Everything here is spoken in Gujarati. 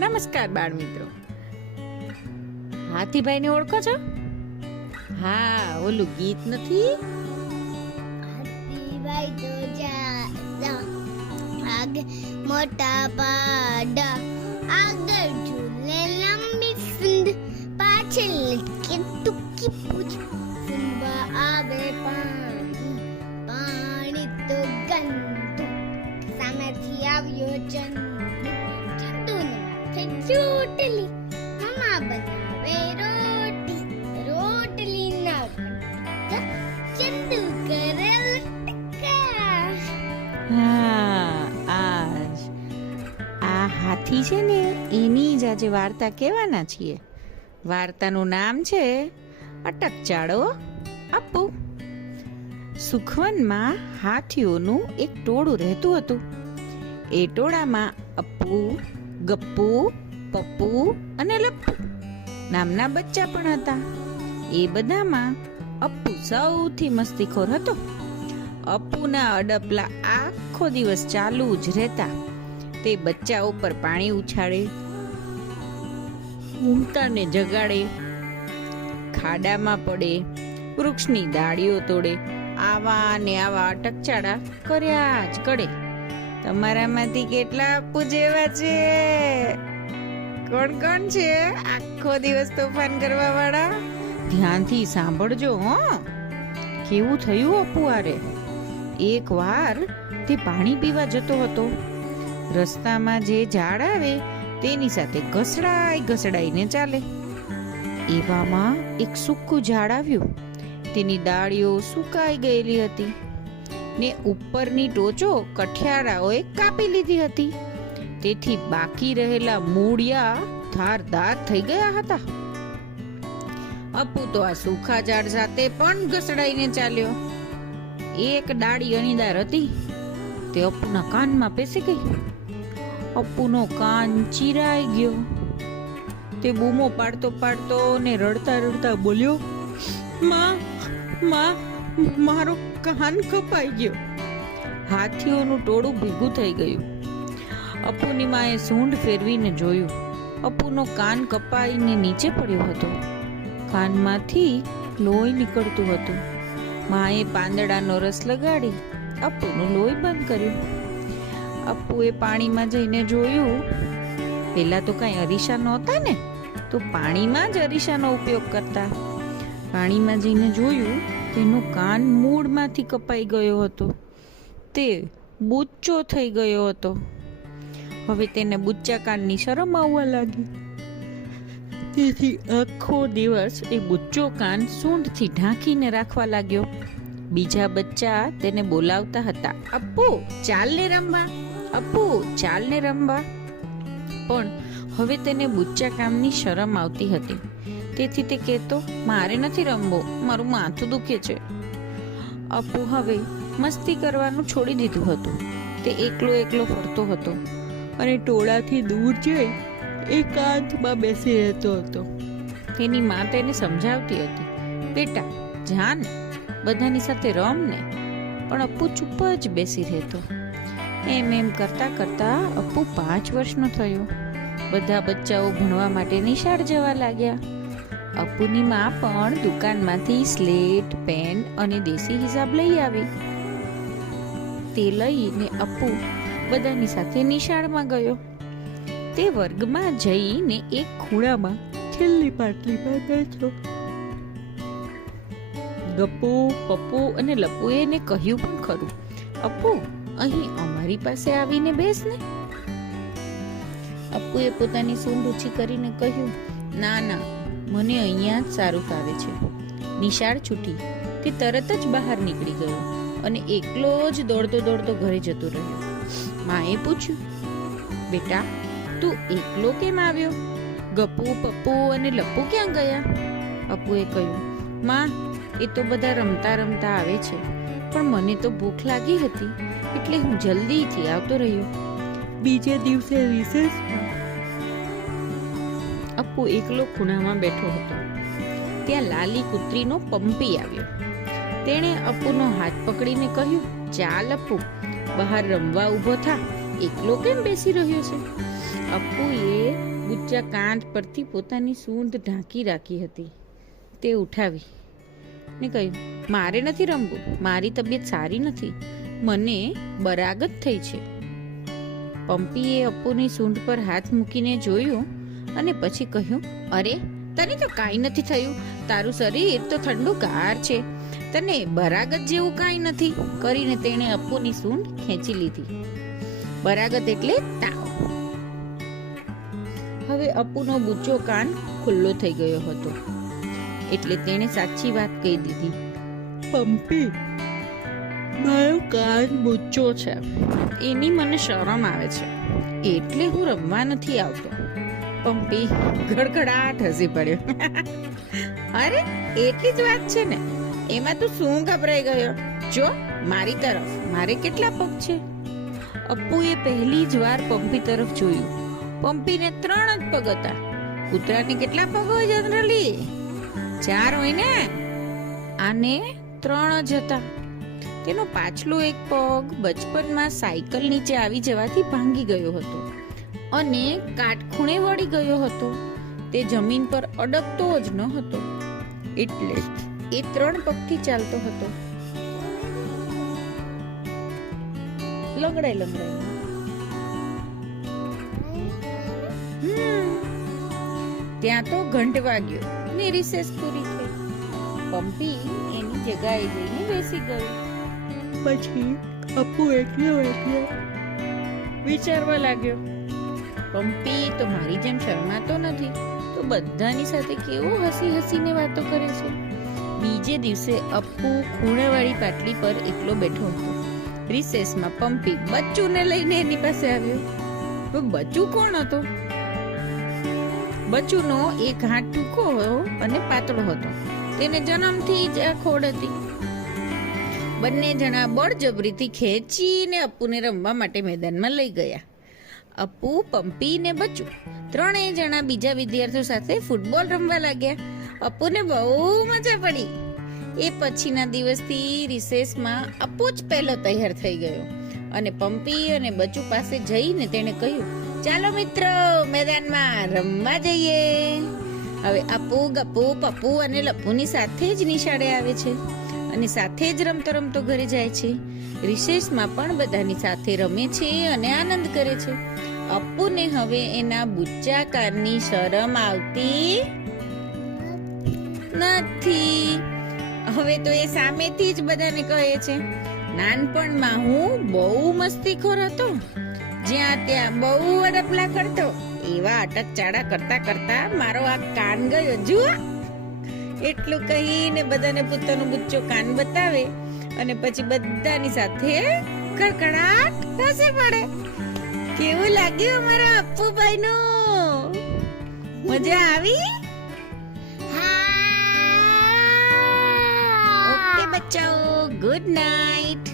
નમસ્કાર બાળ મિત્રો. હાથીભાઈને ઓળખો છો? હા, ઓલું ગીત નથી? હાથીભાઈ તો જા આગે મોટા પાડા, આગળ ઝૂલે લંબી સૂંઢ, પાછળ લટકે ટૂંકી પૂંછ, સુંબા આવે પાણી તો ગંદુ, સામેથી આવ્યો ચંદુ, ચંદુને માથે ચોટલી, મમ્મા બનાવે રોટલી ના ઉપર ચંદુ કરે લટકા. હા, આ હાથી છે ને, એની જ આજે વાર્તા કહેવાના છીએ. વાર્તાનું નામ છે અટકચાળો અપ્પુ. સુખવનમાં હાથીઓનું એક ટોળું રહેતું હતું. એ ટોળામાં અપ્પુ, ગપ્પુ, પપ્પુ અને લપ્પુ નામના બચ્ચા પણ હતા. એ બધામાં અપ્પુ સૌથી મસ્તીખોર હતો. અપ્પુના અડપલા આખો દિવસ ચાલુ જ રહેતા. તે બચ્ચા ઉપર પાણી ઉછાળે, ઊંઘતાને જગાડે, ખાડામાં પડે, વૃક્ષની ડાળીઓ તોડે, આવા ને આવા અટકચાળા કર્યા જ કરે. તમારામાંથી કેટલા અપ્પુ જેવા છે? કોણ કોણ છે આખો દિવસ તોફાન કરવા વાળા? ધ્યાનથી સાંભળજો હો. કેવું થયું અપ્પુ આરે? એક વાર તે પાણી પીવા જતો હતો. રસ્તામાં જે ઝાડ આવે તેની સાથે ઘસડાઈને ચાલે. એવામાં એક સૂકું ઝાડ આવ્યું. તેની ડાળીઓ સુકાઈ ગયેલી હતી ને ઉપરની ટોચો કઠિયારાઓએ કાપી લીધી હતી. તેથી બાકી રહેલા મૂળિયા ધારદાર થઈ ગયા હતા. અપ્પુ તો આ સૂકા ઝાડ સાથે પણ ઘસડાઈને ચાલ્યો. એક ડાળી અણીદાર હતી, તે અપ્પુના કાનમાં પેસી ગઈ. અપ્પુનો કાન ચીરાઈ ગયો. તે બૂમો પાડતો ને રડતા બોલ્યો, માં, મારો કાન કપાઈ ગયો. હાથીઓનું ટોળું ભેગું થઈ ગયું. અપ્પુની માએ સૂંઢ ફેરવીને જોયું. અપ્પુનો કાન કપાઈને નીચે પડ્યો હતો. કાનમાંથી લોહી નીકળતું હતું. માએ પાંદડાનો રસ લગાડી અપ્પુનું લોહી બંધ કર્યું. અપ્પુએ પાણીમાં જઈને જોયું. પેલા તો કઈ અરીસા નહોતા ને, તો પાણીમાં જ અરીસાનો ઉપયોગ કરતા. પાણીમાં જઈને જોયું, તેનું કાન મૂળમાંથી કપાઈ ગયો હતો. તે બુચ્ચો થઈ ગયો હતો. હવે તેને બુચ્ચા કાનની શરમ આવવા લાગી. તેથી આખો દિવસ એ બુચ્ચો કાન સૂંઢથી ઢાંકીને રાખવા લાગ્યો. બીજા બચ્ચા તેને બોલાવતા હતા, અપ્પુ ચાલ ને રમવા, અપ્પુ ચાલ ને રમવા. પણ હવે તેને બુચ્ચા કામની શરમ આવતી હતી. તેથી તે કહેતો, મારે નથી રમવો, મારું માથું દુખે છે. અપ્પુ હવે મસ્તી કરવાનું છોડી દીધું હતું. તે એકલો ફરતો હતો અને ટોળાથી દૂર જઈ એકાંતમાં બેસી રહેતો હતો. તેની મા તેને સમજાવતી હતી, બેટા જા ને, બધાની સાથે રમ ને. પણ અપ્પુ ચૂપ જ બેસી રહેતો. એમ કરતા અપ્પુ 5 વર્ષનો થયો. બધા બચ્ચાઓ ભણવા માટે નિશાળ જવા લાગ્યા. અપ્પુની મા પણ દુકાનમાંથી સ્લેટ, પેન અને દેશી હિસાબ લઈ આવી. તે લઈને અપ્પુ બધાની સાથે નિશાળમાં ગયો. તે વર્ગમાં જઈને એક ખૂણામાં છેલ્લી પાટલીમાં બેઠો. ગપ્પુ, પપ્પુ અને લપ્પુએ એને કહ્યું પણ ખરું, અપ્પુ અહીં અમારી પાસે આવીને બેસ ને. અપ્પુએ પોતાની સૂંઢ ઊંચી કરીને કહ્યું, ના, મને અહીંયા જ સારું ફાવે છે. નિશાળ છૂટી. તે તરત જ બહાર નીકળી ગયો અને એકલો જ દોડતો ઘરે જતો રહ્યો. માએ પૂછ્યું, બેટા તું એકલો કેમ આવ્યો? ગપ્પુ, પપ્પુ અને લપ્પુ ક્યાં ગયા? અપ્પુએ કહ્યું, માં એ તો બધા રમતા આવે છે, પણ મને તો ભૂખ લાગી હતી એટલે હું જલ્દીથી આવતો રહ્યો. બીજે દિવસે રિસેસમાં અપ્પુ એકલો ખૂણામાં બેઠો હતો. ત્યાં લાલી કૂતરીનો પંપી આવ્યો. તેણે અપ્પુનો હાથ પકડીને કહ્યું, ચાલ અપ્પુ, બહાર રમવા ઊભો થા, એકલો કેમ બેસી રહ્યો છે? અપ્પુએ બુચ્ચા કાંચ પરથી પોતાની સૂંઢ ઢાંકી રાખી હતી તે ઉઠાવી ને કહ્યું, મારે નથી રમવું, મારી તબિયત સારી નથી, મને બરાગત થઈ છે. પંપીએ અપ્પુની સૂંઢ પર હાથ મૂકીને જોયું અને પછી કહ્યું, અરે તને તો કાંઈ નથી થયું, તારું શરીર તો ઠંડુગાર છે, તને બરાગત જેવું કાંઈ નથી. કરીને તેણે અપ્પુની સૂંઢ ખેંચી લીધી. બરાગત એટલે તાવ. હવે અપ્પુનો બુચ્ચો કાન ખુલ્લો થઈ ગયો હતો એટલે તેણે સાચી વાત કહી દીધી. પંપી, મારો કાન બુચ્ચો છે, એની મને શરમ આવે છે એટલે હું રમવા નથી આવતો. પંપી ગડગડાટ હસી પડ્યો. અરે એટલી જ વાત છે ને, એમાં તું શું ગભરાઈ ગયો? જો મારી તરફ, મારે કેટલા પગ છે? અપ્પુએ પહેલી જ વાર પંપી તરફ જોયું. પંપીને 3 જ પગ હતા. કૂતરાને કેટલા પગ હોય જનરલી? 4 હોય ને, આને 3 જ હતા. તેનો પાછલો એક પગ બચપનમાં સાયકલ નીચે આવી જવાથી ભાંગી ગયો હતો અને કાટખૂણે વળી ગયો હતો. તે જમીન પર અડકતો જ ન હતો એટલે એ 3 પગથી ચાલતો હતો. લંગડાઈ લંગડાઈ. ત્યાં તો ઘંટ વાગ્યો ને રિસેસ પૂરી થઈ. પંપી એની જગ્યાએ જઈને બેસી ગયો. પછી અપ્પુ એકલો વિચારવા લાગ્યો, પંપી તો મારી જેમ શરમાતો નથી, તો બધાની સાથે કેવો હસી હસીને વાતો કરે છે. બીજે દિવસે અપ્પુ ખૂણેવાળી પાટલી પર એકલો બેઠો હતો. રિસેસમાં પંપી બચ્ચુને લઈને એની પાસે આવ્યો. તો બચ્ચુ કોણ હતો? બચ્ચુનો એક હાથ ટૂંકો અને પાતળો હતો. તેને જન્મથી જ આ ખોડ હતી. બંને જણા બળજબરીથી ખેંચીને અપ્પુને રમવા માટે મેદાનમાં લઈ ગયા. અપ્પુ, પંપી ને બચ્ચુ 3 જણા બીજા વિદ્યાર્થીઓ સાથે ફૂટબોલ રમવા લાગ્યા. અપ્પુને બહુ મજા પડી. એ પછીના દિવસથી રિસેસમાં અપ્પુ જ પહેલો તૈયાર થઈ ગયો અને પંપી અને બચ્ચુ પાસે જઈને તેણે કહ્યું, ચાલો મિત્રો, મેદાનમાં રમવા જઈએ. હવે અપ્પુ, ગપ્પુ, પપ્પુ અને લપ્પુની સાથે જ નિશાળે આવે છે અને સાથે જ રમતો રમતો ઘરે જાય છે. રિસેસમાં પણ બધાની સાથે રમે છે અને આનંદ કરે છે. અપ્પુને હવે એના બુચ્ચા કાનની શરમ આવતી નથી. હવે તો એ સામેથી જ બધાને કહે છે, નાનપણમાં હું બહુ મસ્તીખોર હતો, જ્યાં ત્યાં બહુ અડપલા કરતો. એવા અટકચાળા કરતા કરતા મારો આ કાન ગયો, જુઓ. એટલું કહીને બધાને પોતાનો બુચ્ચો કાન બતાવે અને પછી બધાની સાથે કડકડાટ હસી પડે. કેવું લાગ્યું અમારા અપ્પુભાઈ નું? મજા આવી? ઓકે બચ્ચાઓ, ગુડ નાઇટ.